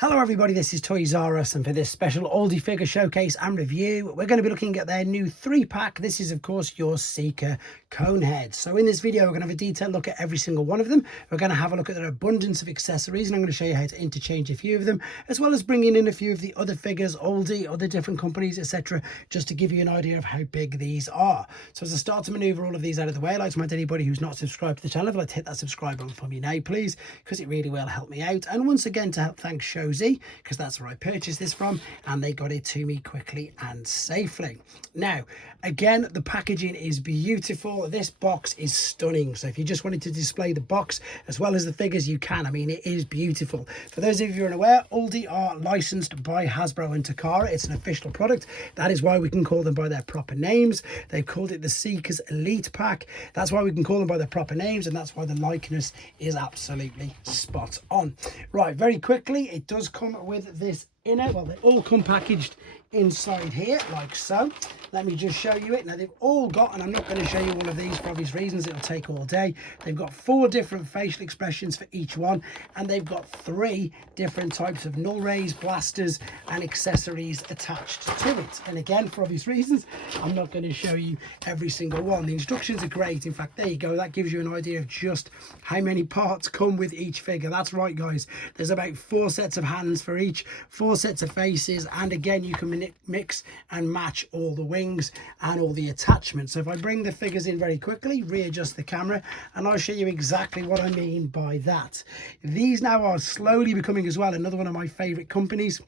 Hello everybody, this is toysareruss, and for this special Auldey figure showcase and review, we're going to be looking at their new 3-pack. This is of course your Seeker cone head. So in this video we're going to have a detailed look at every single one of them. We're going to have a look at their abundance of accessories, and I'm going to show you how to interchange a few of them, as well as bringing in a few of the other figures, Auldey, other different companies, etc., just to give you an idea of how big these are. So as I start to maneuver all of these out of the way, I'd like to remind anybody who's not subscribed to the channel, if you'd like to hit that subscribe button for me now please, because it really will help me out. And once again, to help thank because that's where I purchased this from, and they got it to me quickly and safely. Now again, the packaging is beautiful. This box is stunning, so if you just wanted to display the box as well as the figures, you can. I mean, it is beautiful. For those of you who are unaware, Auldey are licensed by Hasbro and Takara. It's an official product. That is why we can call them by their proper names. They've called it the Seekers Elite Pack. That's why we can call them by their proper names, and that's why the likeness is absolutely spot on. Right, very quickly, it does come with this inner, well, they all come packaged inside here like so. Let me just show you it. Now they've all got, and I'm not going to show you all of these for obvious reasons, it'll take all day. They've got 4 different facial expressions for each one, and they've got 3 different types of null rays, blasters and accessories attached to it. And again, for obvious reasons, I'm not going to show you every single one. The instructions are great. In fact, there you go, that gives you an idea of just how many parts come with each figure. That's right guys, there's about 4 sets of hands for each, 4 sets of faces, and again you can mix and match all the wings and all the attachments. So if I bring the figures in very quickly, readjust the camera, and I'll show you exactly what I mean by that. These now are slowly becoming as well another one of my favorite companies.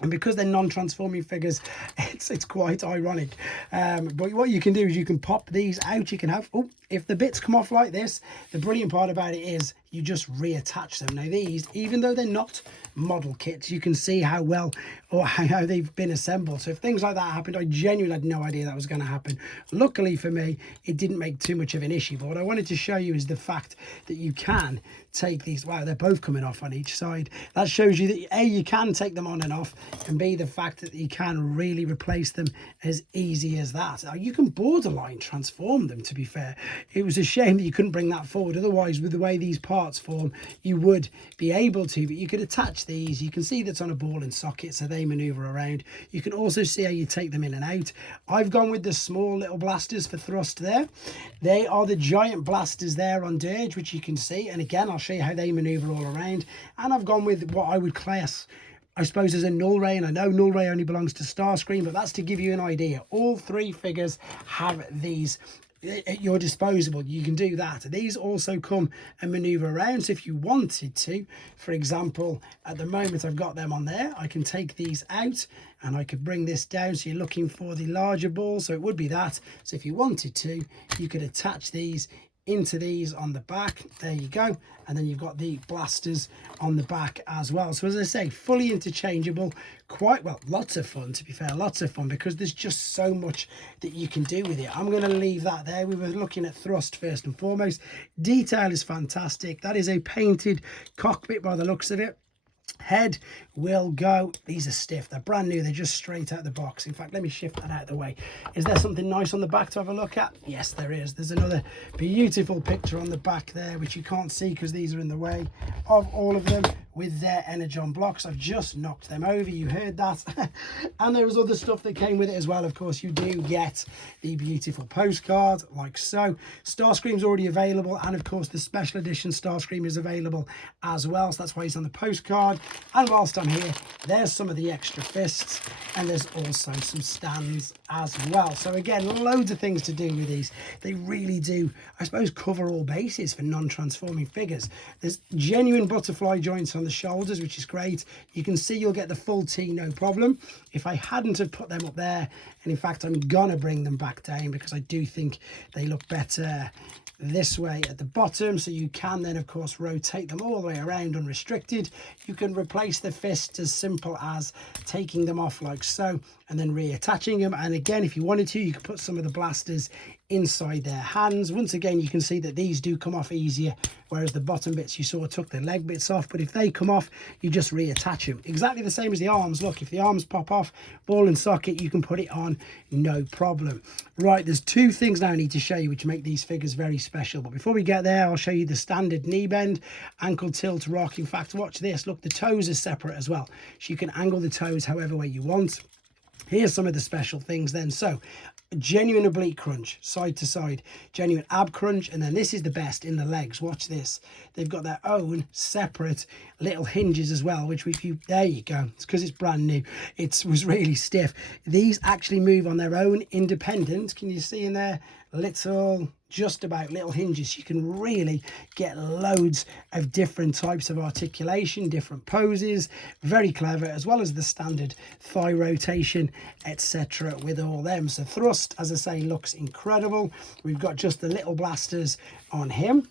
And because they're non-transforming figures, it's quite ironic. But what you can do is you can pop these out. You can have, oh, if the bits come off like this, the brilliant part about it is you just reattach them. Now these, even though they're not model kits, you can see how well or how they've been assembled. So if things like that happened, I genuinely had no idea that was going to happen. Luckily for me, it didn't make too much of an issue. But what I wanted to show you is the fact that you can take these, wow, they're both coming off on each side. That shows you that A, you can take them on and off, and B, the fact that you can really replace them as easy as that. Now, you can borderline transform them, to be fair. It was a shame that you couldn't bring that forward. Otherwise, with the way these parts form, you would be able to, but you could attach these. You can see that's on a ball and socket, so they maneuver around. You can also see how you take them in and out. I've gone with the small little blasters for thrust there. They are the giant blasters there on Dirge, which you can see, and again I'll show you how they maneuver all around. And I've gone with what I would class, I suppose, as a null ray, and I know null ray only belongs to Starscream, but that's to give you an idea. All 3 figures have these at your disposal. You can do that. These also come and maneuver around, so if you wanted to, for example, at the moment I've got them on there, I can take these out and I could bring this down, so you're looking for the larger ball, so it would be that. So if you wanted to, you could attach these into these on the back. There you go, and then you've got the blasters on the back as well. So as I say, fully interchangeable, quite well, lots of fun, to be fair, lots of fun, because there's just so much that you can do with it. I'm going to leave that there. We were looking at thrust first and foremost. Detail is fantastic. That is a painted cockpit by the looks of it. Head will go, these are stiff, they're brand new, they're just straight out of the box. In fact, let me shift that out of the way. Is there something nice on the back to have a look at? Yes, there is. There's another beautiful picture on the back there, which you can't see because these are in the way, of all of them with their energon blocks. I've just knocked them over, you heard that. And there was other stuff that came with it as well. Of course, you do get the beautiful postcard like so. Starscream's already available, and of course the special edition Starscream is available as well, so that's why he's on the postcard. And whilst I'm here, there's some of the extra fists, and there's also some stands as well. So again, loads of things to do with these. They really do, I suppose, cover all bases for non-transforming figures. There's genuine butterfly joints on the shoulders, which is great. You can see you'll get the full T, no problem. If I hadn't have put them up there, and in fact I'm gonna bring them back down because I do think they look better this way at the bottom, so you can then of course rotate them all the way around unrestricted. You can replace the fists as simple as taking them off like so and then reattaching them, and again if you wanted to, you could put some of the blasters inside their hands. Once again, you can see that these do come off easier, whereas the bottom bits you sort of took the leg bits off, but if they come off, you just reattach them. Exactly the same as the arms. Look, if the arms pop off, ball and socket, you can put it on, no problem. Right, there's two things now I need to show you which make these figures very special, but before we get there, I'll show you the standard knee bend, ankle tilt, rock. In fact, watch this. Look, the toes are separate as well, so you can angle the toes however way you want. Here's some of the special things then. So genuine oblique crunch, side to side, genuine ab crunch, and then this is the best in the legs. Watch this. They've got their own separate little hinges as well, which if you, there you go, it's because it's brand new, it was really stiff. These actually move on their own independent. Can you see in there little, just about little hinges? You can really get loads of different types of articulation, different poses. Very clever, as well as the standard thigh rotation, etc. with all them. So thrust, as I say, looks incredible. We've got just the little blasters on him.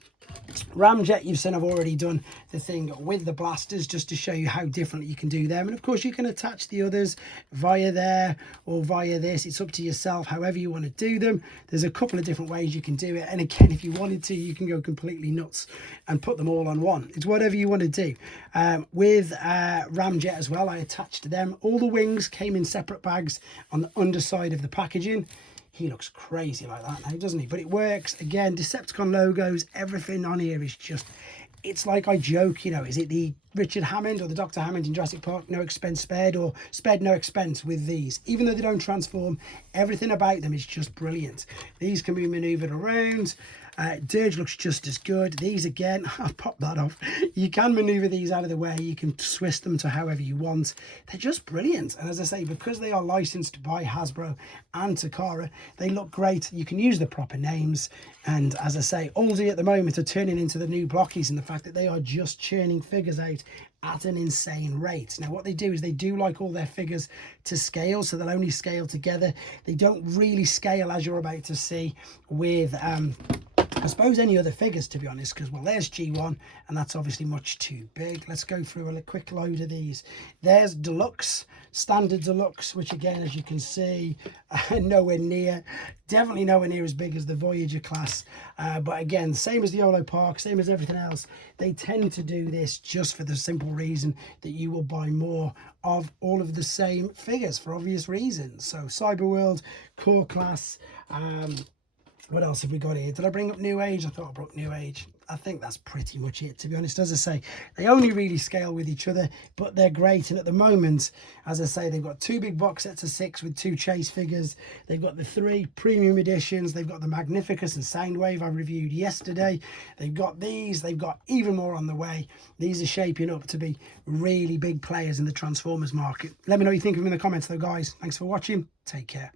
Ramjet, you've seen I've already done the thing with the blasters just to show you how differently you can do them, and of course you can attach the others via there or via this. It's up to yourself however you want to do them. There's a couple of different ways you can do it, and again, if you wanted to, you can go completely nuts and put them all on one. It's whatever you want to do. With Ramjet as well, I attached them. All the wings came in separate bags on the underside of the packaging. He looks crazy like that now, doesn't he? But it works. Again, Decepticon logos, everything on here is just, it's like I joke, you know, is it the Richard Hammond or the Dr. Hammond in Jurassic Park, no expense spared, or spared no expense with these? Even though they don't transform, everything about them is just brilliant. These can be maneuvered around. Dirge looks just as good. These again, I'll pop that off. You can maneuver these out of the way. You can twist them to however you want. They're just brilliant. And as I say, because they are licensed by Hasbro and Takara, they look great. You can use the proper names. And as I say, Auldey at the moment are turning into the new Blockies in the fact that they are just churning figures out at an insane rate. Now what they do is they do like all their figures to scale, so they'll only scale together. They don't really scale, as you're about to see, with I suppose any other figures, to be honest, because, well, there's G1, and that's obviously much too big. Let's go through a quick load of these. There's Deluxe, Standard Deluxe, which again, as you can see, nowhere near, definitely nowhere near as big as the Voyager class. But again, same as the Olo Park, same as everything else, they tend to do this just for the simple reason that you will buy more of all of the same figures for obvious reasons. So Cyberworld, Core Class, what else have we got here? Did I bring up New Age? I thought I brought New Age. I think that's pretty much it, to be honest. As I say, they only really scale with each other, but they're great. And at the moment, as I say, they've got 2 big box sets of 6 with 2 chase figures. They've got the 3 premium editions. They've got the Magnificus and Soundwave I reviewed yesterday. They've got these. They've got even more on the way. These are shaping up to be really big players in the Transformers market. Let me know what you think of them in the comments, though, guys. Thanks for watching. Take care.